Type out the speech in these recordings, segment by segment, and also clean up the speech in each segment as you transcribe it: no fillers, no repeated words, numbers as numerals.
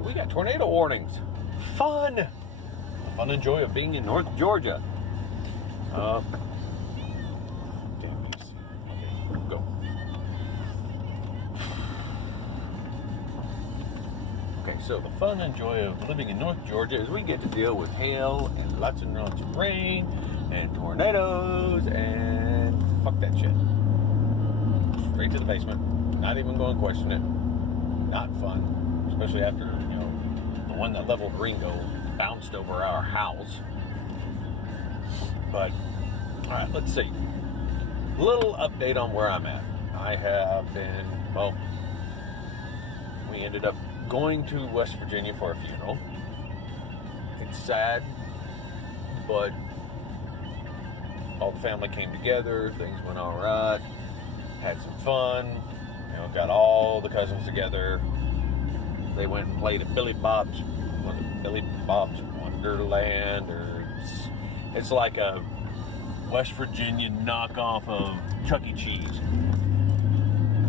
So we got tornado warnings. Fun! The fun and joy of being in North Georgia. Damn these. Okay, go. Okay, so the fun and joy of living in North Georgia is we get to deal with hail and lots of rain and tornadoes and fuck that shit. Straight to the basement. Not even going to question it. Not fun, especially after, the one that leveled Ringo bounced over our house. But, all right, let's see. Little update on where I'm at. I have been, we ended up going to West Virginia for a funeral. It's sad, but all the family came together. Things went all right. Had some fun. Got all the cousins together. They went and played at Billy Bob's Wonderland, or it's like a West Virginia knockoff of Chuck E. Cheese.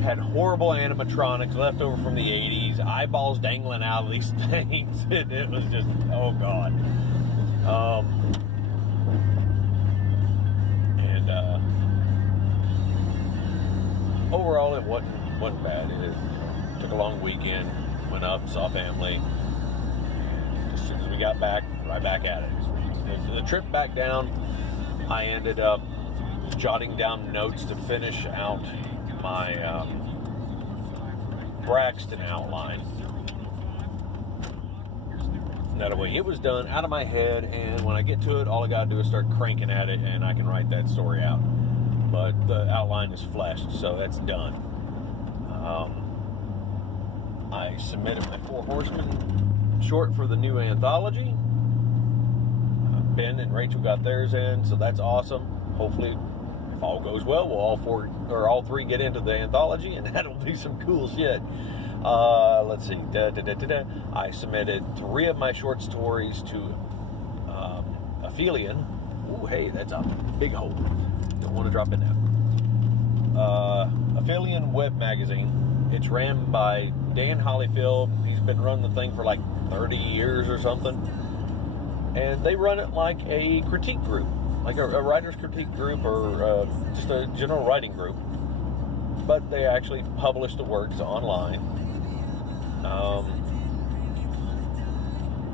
Had horrible animatronics left over from the 80s, eyeballs dangling out of these things. It was just, oh God. Overall, it wasn't bad. It took a long weekend, went up, saw family. And as soon as we got back, right back at it. The trip back down, I ended up jotting down notes to finish out my Braxton outline. That way it was done out of my head, and when I get to it, all I gotta do is start cranking at it and I can write that story out. But the outline is fleshed, so that's done. I submitted my Four Horsemen short for the new anthology. Ben and Rachel got theirs in, so that's awesome. Hopefully, if all goes well, we'll all three get into the anthology, and that'll be some cool shit. Let's see. I submitted 3 of my short stories to Aphelion. Ooh, hey, that's a big hole. Don't want to drop in that. Aphelion Web Magazine. It's ran by Dan Hollyfield. He's been running the thing for like 30 years or something. And they run it like a critique group, like a writer's critique group, or just a general writing group. But they actually publish the works online,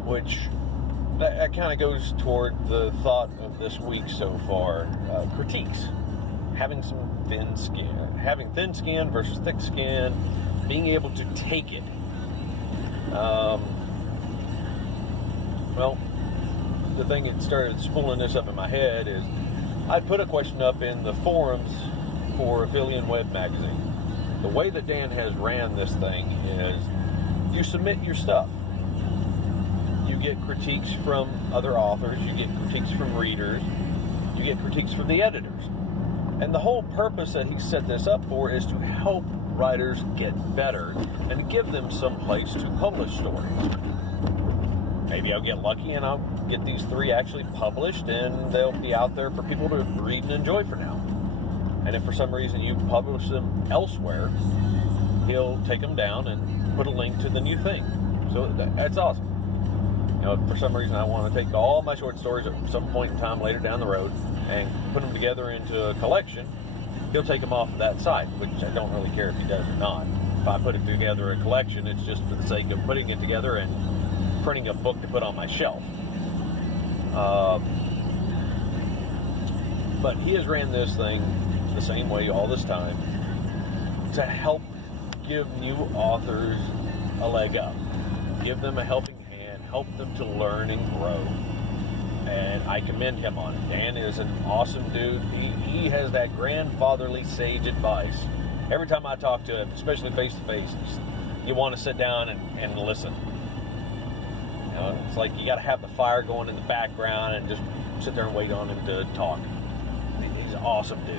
which that kind of goes toward the thought of this week so far. Critiques. Having thin skin versus thick skin, being able to take it. The thing that started spooling this up in my head is I'd put a question up in the forums for Aphelion Web Magazine. The way that Dan has ran this thing is you submit your stuff. You get critiques from other authors, you get critiques from readers, you get critiques from the editors. And the whole purpose that he set this up for is to help writers get better and to give them some place to publish stories. Maybe I'll get lucky and I'll get these 3 actually published, and they'll be out there for people to read and enjoy for now. And if for some reason you publish them elsewhere, he'll take them down and put a link to the new thing. So that's awesome. If for some reason I want to take all my short stories at some point in time later down the road and put them together into a collection, he'll take them off of that site, which I don't really care if he does or not. If I put it together a collection, it's just for the sake of putting it together and printing a book to put on my shelf. But he has ran this thing the same way all this time to help give new authors a leg up, give them a helping hand, help them to learn and grow. And I commend him on it. Dan is an awesome dude. He has that grandfatherly sage advice. Every time I talk to him, especially face to face, you want to sit down and listen. It's like you got to have the fire going in the background and just sit there and wait on him to talk. He's an awesome dude.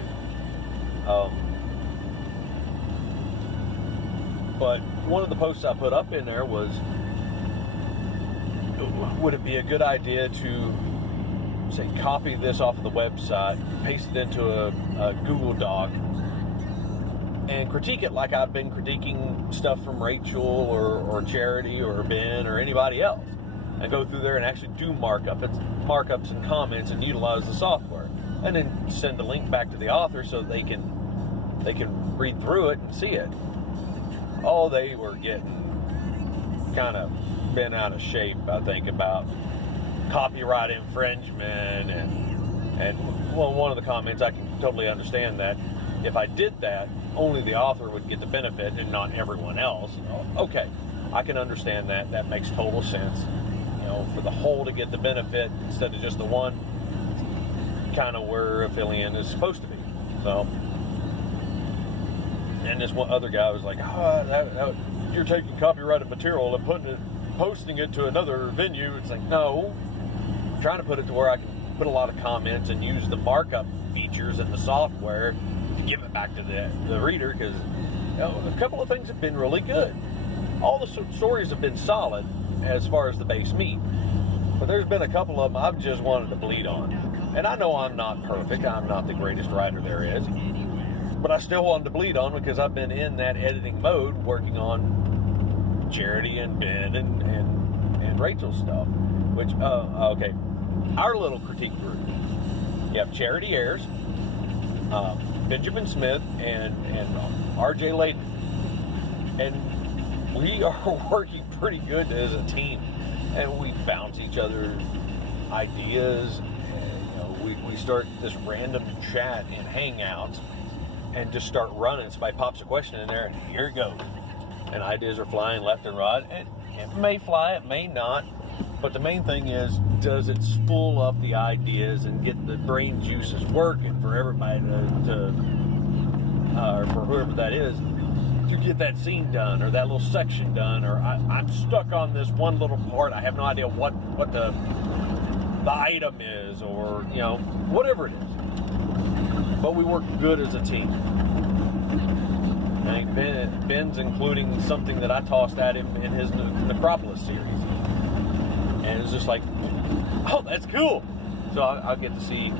But one of the posts I put up in there was, would it be a good idea to, say, copy this off of the website, paste it into a Google Doc, and critique it like I've been critiquing stuff from Rachel or Charity or Ben or anybody else, and go through there and actually do markups and comments and utilize the software, and then send a link back to the author so they can read through it and see it. Oh, they were getting kind of bent out of shape, I think, about copyright infringement, and well, one of the comments, I can totally understand that if I did that, only the author would get the benefit and not everyone else. Okay, I can understand that. That makes total sense. For the whole to get the benefit instead of just the one, kind of where Aphelion is supposed to be. So, and this one other guy was like, you're taking copyrighted material and posting it to another venue. It's like, no, I'm trying to put it to where I can put a lot of comments and use the markup features in the software to give it back to the reader, because a couple of things have been really good. All the stories have been solid as far as the base meat, but there's been a couple of them I've just wanted to bleed on. And I know I'm not perfect, I'm not the greatest writer there is, but I still wanted to bleed on because I've been in that editing mode working on Charity and Ben and Rachel's stuff, which, okay, our little critique group, you have Charity Ayers, Benjamin Smith, and RJ Layden, and we are working pretty good as a team, and we bounce each other's ideas, and we start this random chat in Hangouts and just start running. Somebody pops a question in there and here it goes, and ideas are flying left and right, and it may fly, it may not, but the main thing is, does it spool up the ideas and get the brain juices working for everybody or for whoever that is, to get that scene done or that little section done, or I'm stuck on this one little part, I have no idea what the item is, or whatever it is. But we work good as a team. I think Ben's including something that I tossed at him in his Necropolis series, and it's just like, oh, that's cool. So I'll get to see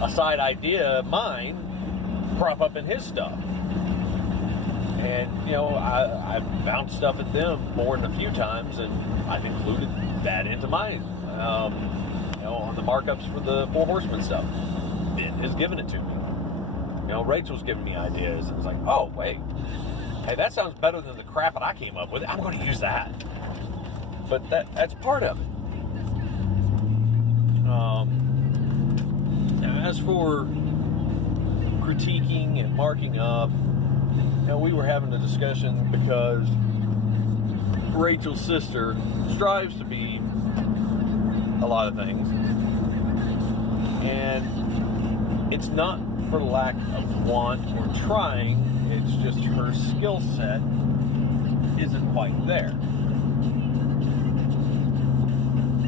a side idea of mine crop up in his stuff. And, I bounced stuff at them more than a few times, and I've included that into mine. On the markups for the Four Horsemen stuff, Ben has given it to me. Rachel's given me ideas. It was like, oh, wait, hey, that sounds better than the crap that I came up with. I'm going to use that. But that's part of it. As for critiquing and marking up, we were having a discussion because Rachel's sister strives to be a lot of things, and it's not for lack of want or trying, it's just her skill set isn't quite there.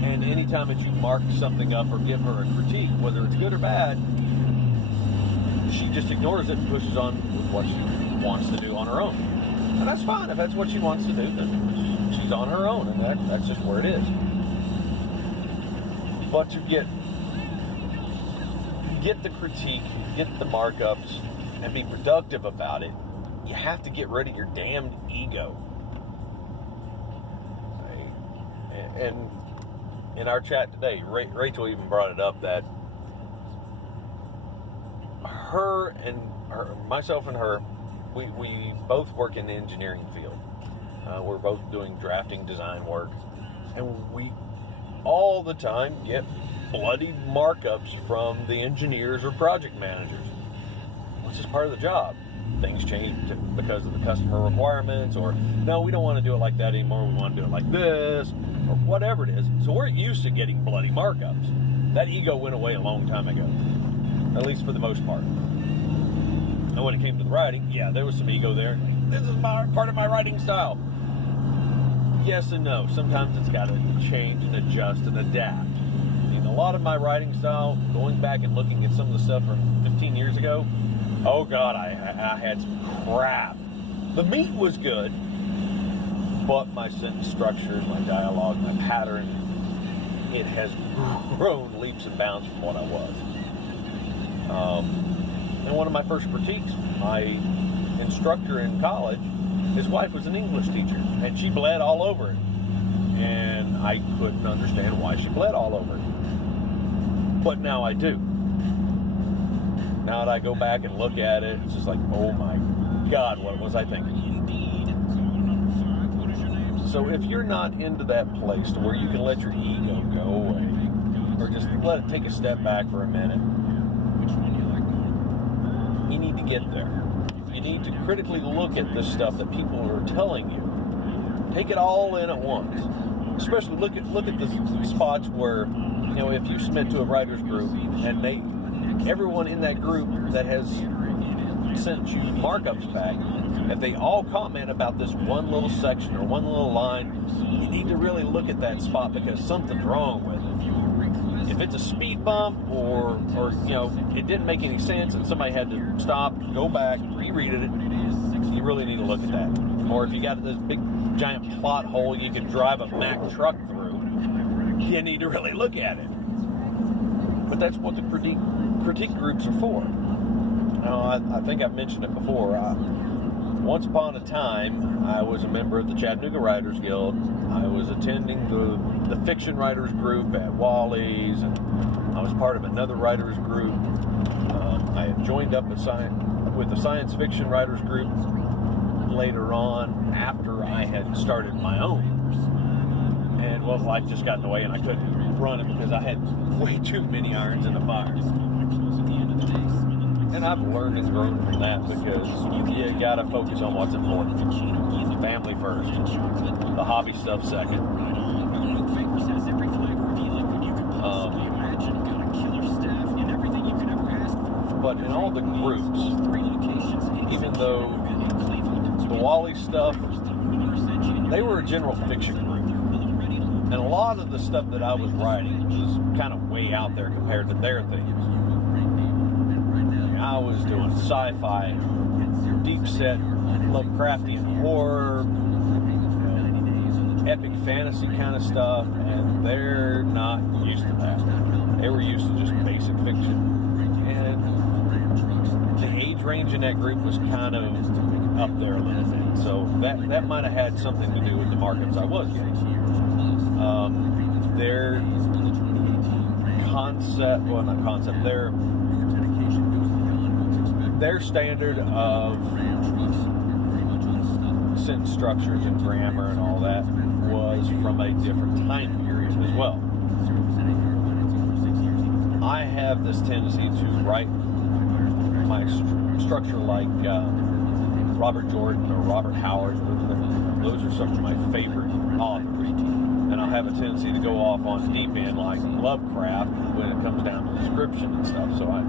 And anytime that you mark something up or give her a critique, whether it's good or bad, she just ignores it and pushes on with what she wants to do on her own. And that's fine. If that's what she wants to do, then she's on her own, and that's just where it is. But to get the critique, get the markups, and be productive about it, you have to get rid of your damned ego. And in our chat today, Rachel even brought it up that myself and her, we both work in the engineering field. We're both doing drafting design work, and we all the time get bloody markups from the engineers or project managers, which is part of the job. Things change because of the customer requirements, or no, we don't want to do it like that anymore, we want to do it like this, or whatever it is. So we're used to getting bloody markups. That ego went away a long time ago, at least for the most part. And when it came to the writing, yeah, there was some ego there. This is part of my writing style. Yes and no. Sometimes it's got to change and adjust and adapt. A lot of my writing style, going back and looking at some of the stuff from 15 years ago, oh God, I had some crap. The meat was good, but my sentence structures, my dialogue, my pattern, it has grown leaps and bounds from what I was. And one of my first critiques, my instructor in college, his wife was an English teacher, and she bled all over it. And I couldn't understand why she bled all over it. But now I do. Now that I go back and look at it, it's just like, oh my God, what was I thinking? So if you're not into that place to where you can let your ego go away, or just let it take a step back for a minute, you need to get there. You need to critically look at this stuff that people are telling you. Take it all in at once. Especially look at the spots where, you know, if you submit to a writer's group and everyone in that group that has sent you markups back, if they all comment about this one little section or one little line, you need to really look at that spot because something's wrong with it. If it's a speed bump or you know, it didn't make any sense and somebody had to stop, go back, reread it, you really need to look at that. Or if you got this big giant plot hole you can drive a Mack truck through, you need to really look at it. But that's what the critique groups are for. I think I've mentioned it before. Once upon a time, I was a member of the Chattanooga Writers Guild. I was attending the fiction writers group at Wally's, and I was part of another writers group. I had joined up with the science fiction writers group later on after I had started my own. And well, life just got in the way and I couldn't run it because I had way too many irons in the fire. And I've learned and grown from that because you gotta focus on what's important. Family first. The hobby stuff second. But in all the groups, even though the Wally stuff, they were a general fiction group. And a lot of the stuff that I was writing was kind of way out there compared to their things. I was doing sci-fi, deep set, Lovecraftian horror, epic fantasy kind of stuff, and they're not used to that. They were used to just basic fiction. And the age range in that group was kind of up there a little bit. So that might have had something to do with the markups I was getting. Their concept, well, not concept, their standard of sentence structures and grammar and all that was from a different time period as well. I have this tendency to write my structure like Robert Jordan or Robert Howard. Those are some of my favorite authors. And I'll have a tendency to go off on deep end like Lovecraft when it comes down to description and stuff. So I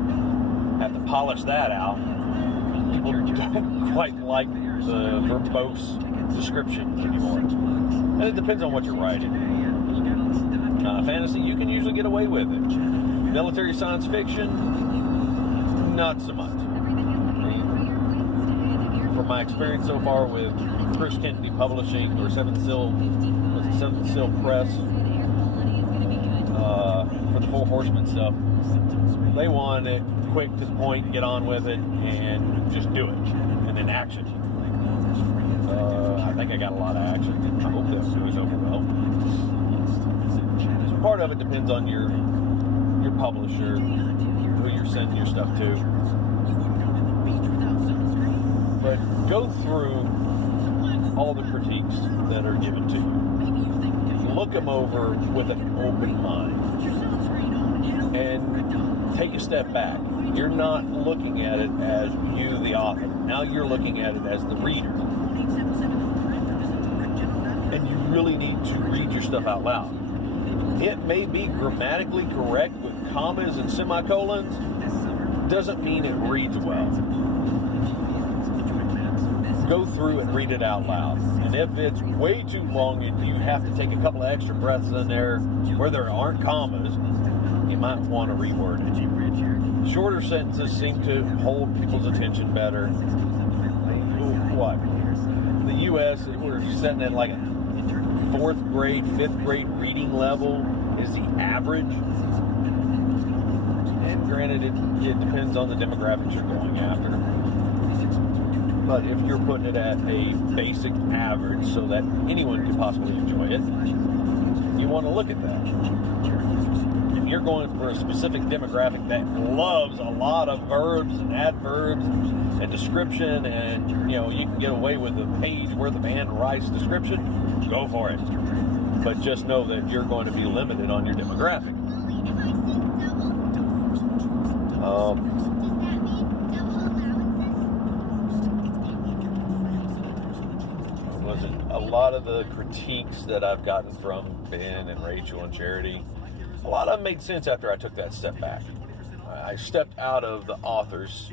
have to polish that out. People don't quite like the verbose descriptions anymore. And it depends on what you're writing. Fantasy, you can usually get away with it. Military science fiction, not so much. From my experience so far with Chris Kennedy Publishing or Seventh Seal Press for the Four Horsemen stuff, they want it quick to the point, get on with it, and just do it, and then action. I think I got a lot of action. I hope that goes over well. So part of it depends on your publisher, who you're sending your stuff to. But go through all the critiques that are given to you. Look them over with an open mind. And take a step back. You're not looking at it as you, the author. Now you're looking at it as the reader. And you really need to read your stuff out loud. It may be grammatically correct with commas and semicolons. Doesn't mean it reads well. Go through and read it out loud. And if it's way too long and you have to take a couple of extra breaths in there where there aren't commas, you might want to reword it. Shorter sentences seem to hold people's attention better. What? The U.S., we're sitting at like a 4th grade, 5th grade reading level is the average. And granted, it depends on the demographics you're going after. But if you're putting it at a basic average so that anyone can possibly enjoy it, you want to look at that. If you're going for a specific demographic that loves a lot of verbs and adverbs and description, and you can get away with a page worth of handwrites description, go for it. But just know that you're going to be limited on your demographic. A lot of the critiques that I've gotten from Ben and Rachel and Charity, a lot of them made sense after I took that step back. I stepped out of the author's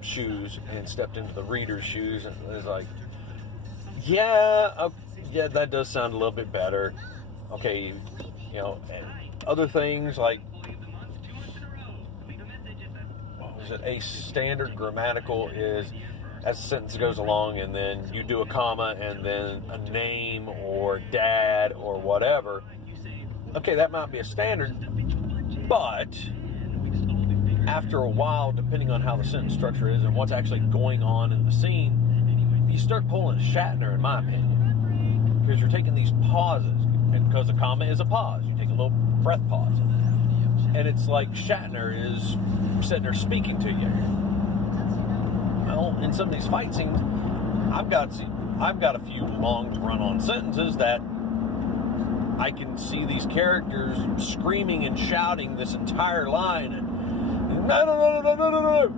shoes and stepped into the reader's shoes, and it was like, yeah, that does sound a little bit better. Okay, and other things like, what was it? A standard grammatical is as the sentence goes along, and then you do a comma, and then a name or dad or whatever. Okay, that might be a standard, but after a while, depending on how the sentence structure is and what's actually going on in the scene, you start pulling Shatner, in my opinion, because you're taking these pauses, and because a comma is a pause, you take a little breath pause, and it's like Shatner is sitting there speaking to you. Well, in some of these fight scenes, I've got a few long run-on sentences that I can see these characters screaming and shouting this entire line, and no.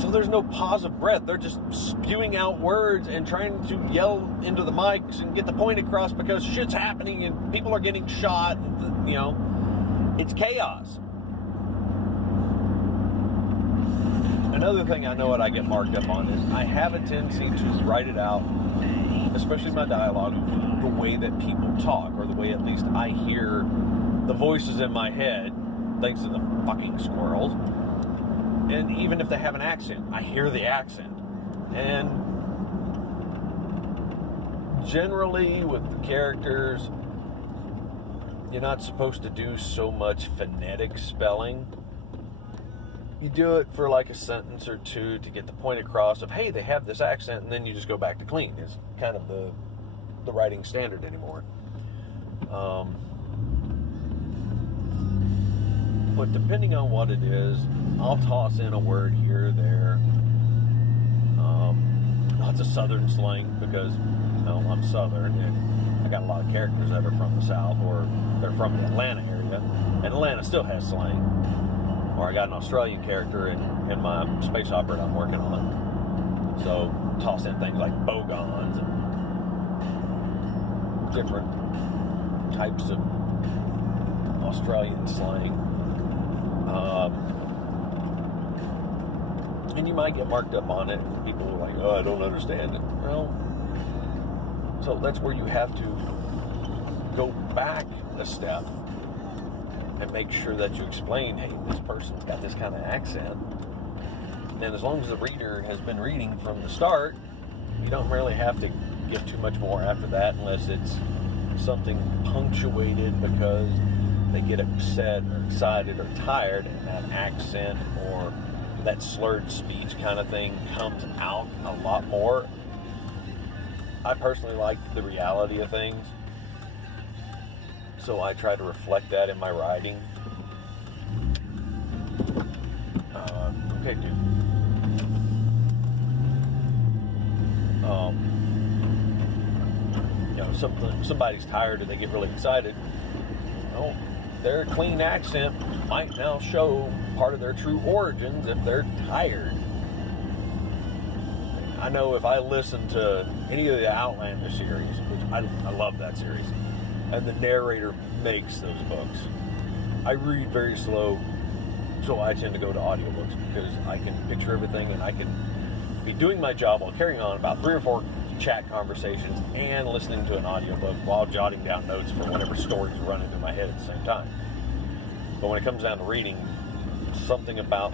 So there's no pause of breath. They're just spewing out words and trying to yell into the mics and get the point across because shit's happening and people are getting shot. It's chaos. Another thing I know what I get marked up on is I have a tendency to write it out, especially my dialogue, the way that people talk, or the way at least I hear the voices in my head, thanks to the fucking squirrels. And even if they have an accent, I hear the accent. And generally with the characters, you're not supposed to do so much phonetic spelling. You do it for like a sentence or two to get the point across of, hey, they have this accent, and then you just go back to clean. It's kind of the writing standard anymore. But depending on what it is, I'll toss in a word here or there. Lots of Southern slang because, I'm Southern, and I got a lot of characters that are from the South, or they're from the Atlanta area, and Atlanta still has slang. Or I got an Australian character in my space opera I'm working on. So toss in things like bogons and different types of Australian slang. And you might get marked up on it. People are like, oh, I don't understand it. Well, so that's where you have to go back a step and make sure that you explain, hey, this person's got this kind of accent. And as long as the reader has been reading from the start, you don't really have to give too much more after that unless it's something punctuated because they get upset or excited or tired, and that accent or that slurred speech kind of thing comes out a lot more. I personally like the reality of things, so I try to reflect that in my writing. Okay, dude. Somebody's tired and they get really excited. Well, their clean accent might now show part of their true origins if they're tired. I know if I listen to any of the Outlander series, which I love that series, and the narrator makes those books, I read very slow, so I tend to go to audiobooks because I can picture everything and I can be doing my job while carrying on about 3 or 4 chat conversations and listening to an audiobook while jotting down notes for whatever stories are running through my head at the same time. But when it comes down to reading, something about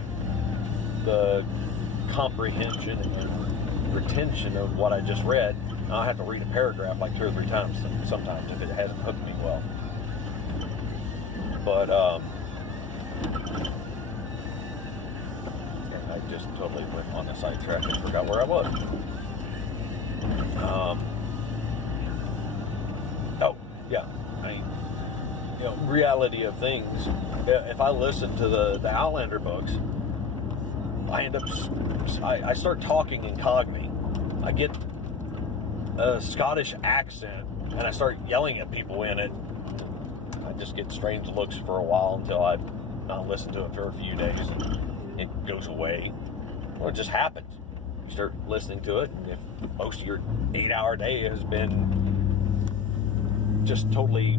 the comprehension and retention of what I just read, I'll have to read a paragraph like 2 or 3 times sometimes if it hasn't hooked me well. But I just totally went on a sidetrack and forgot where I was. Oh, yeah. Reality of things. If I listen to the Outlander books, I start talking in Cockney. I get a Scottish accent, and I start yelling at people in it. I just get strange looks for a while until I not listen to it for a few days, and it goes away. Well, it just happens. You start listening to it, and if most of your 8-hour day has been just totally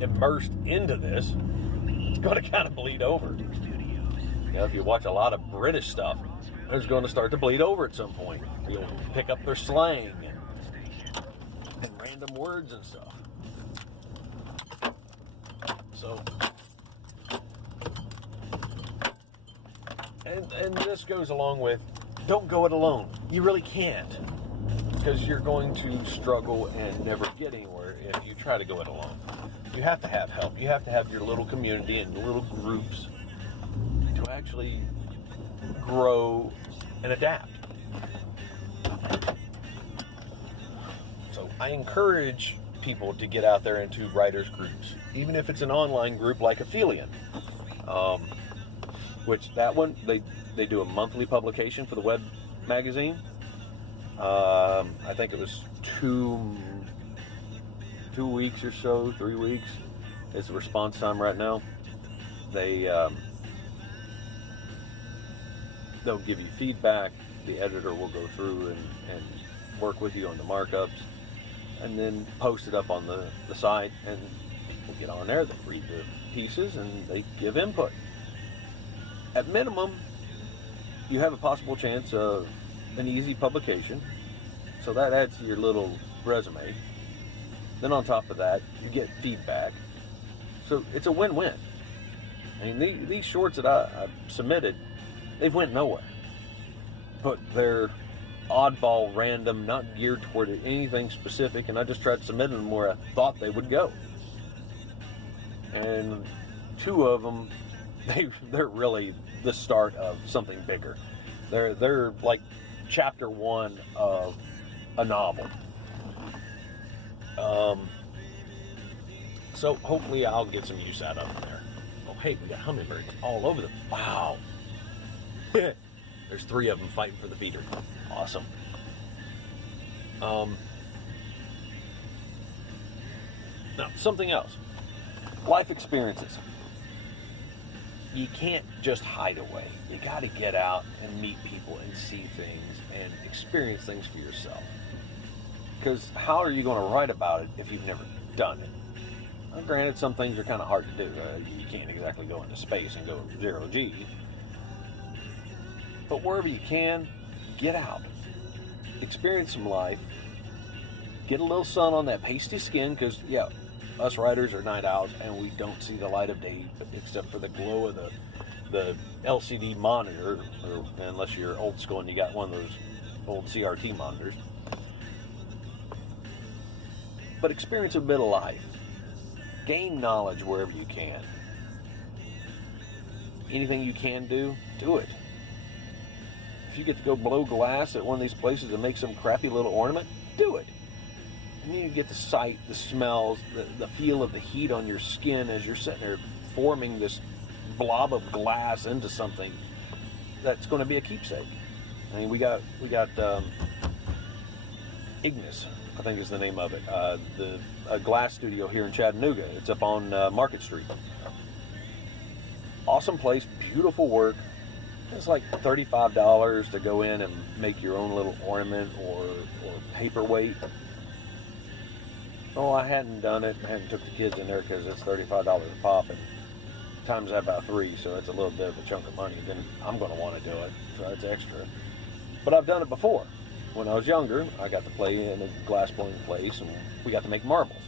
immersed into this, it's going to kind of bleed over. If you watch a lot of British stuff, it's going to start to bleed over at some point. You'll pick up their slang and random words and stuff. So, and this goes along with, don't go it alone. You really can't, because you're going to struggle and never get anywhere if you try to go it alone. You have to have help. You have to have your little community and little groups to actually grow and adapt. So I encourage people to get out there into writers groups, even if it's an online group like Aphelion, which that one, they do a monthly publication for the web magazine. I think it was 2 weeks or so, 3 weeks is the response time right now. They'll give you feedback. The editor will go through and work with you on the markups, and then post it up on the site, and people get on there, they read the pieces, and they give input. At minimum, you have a possible chance of an easy publication, so that adds to your little resume. Then on top of that, you get feedback, so it's a win-win. I mean, these shorts that I submitted, they've went nowhere, but they're oddball, random, not geared toward anything specific, and I just tried submitting them where I thought they would go. And 2 of them, they're really the start of something bigger. They're like chapter 1 of a novel. So hopefully I'll get some use out of them there. Oh, hey, we got hummingbirds all over them. Wow. There's 3 of them fighting for the feeder. Awesome. Now, something else. Life experiences. You can't just hide away. You got to get out and meet people and see things and experience things for yourself. Because how are you going to write about it if you've never done it? Now, granted, some things are kind of hard to do. You can't exactly go into space and go 0G. But wherever you can, get out. Experience some life. Get a little sun on that pasty skin, because, yeah, us writers are night owls, and we don't see the light of day except for the glow of the LCD monitor, or unless you're old school and you got one of those old CRT monitors. But experience a bit of life. Gain knowledge wherever you can. Anything you can do, do it. If you get to go blow glass at one of these places and make some crappy little ornament, do it. And you get the sight, the smells, the feel of the heat on your skin as you're sitting there forming this blob of glass into something that's going to be a keepsake. I mean, we got Ignis, I think is the name of it. A glass studio here in Chattanooga. It's up on Market Street. Awesome place, beautiful work. It's like $35 to go in and make your own little ornament or paperweight. Oh, I hadn't done it. I hadn't took the kids in there because it's $35 a pop, and times that by 3, so it's a little bit of a chunk of money. Then I'm going to want to do it, so it's extra. But I've done it before. When I was younger, I got to play in a glass blowing place, and we got to make marbles.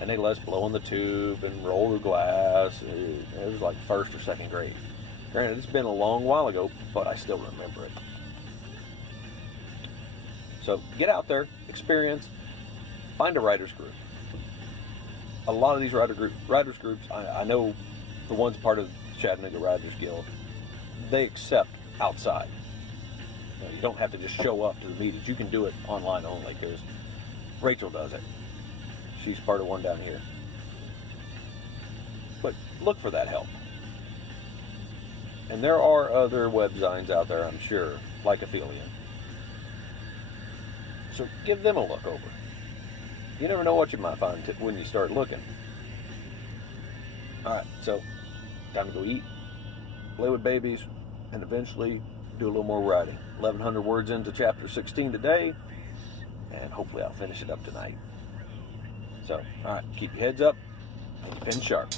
And they let us blow in the tube and roll the glass. It was like 1st or 2nd grade. Granted, it's been a long while ago, but I still remember it. So get out there, experience, find a writers group. A lot of these writers groups, I know the one's part of Chattanooga Writers Guild. they accept outside. You don't have to just show up to the meetings. You can do it online only, because Rachel does it. She's part of one down here. But look for that help. And there are other web designs out there, I'm sure, like Aphelion. So give them a look over. You never know what you might find when you start looking. Alright, so time to go eat, play with babies, and eventually do a little more writing. 1,100 words into chapter 16 today, and hopefully I'll finish it up tonight. So, alright, keep your heads up and your pen sharp.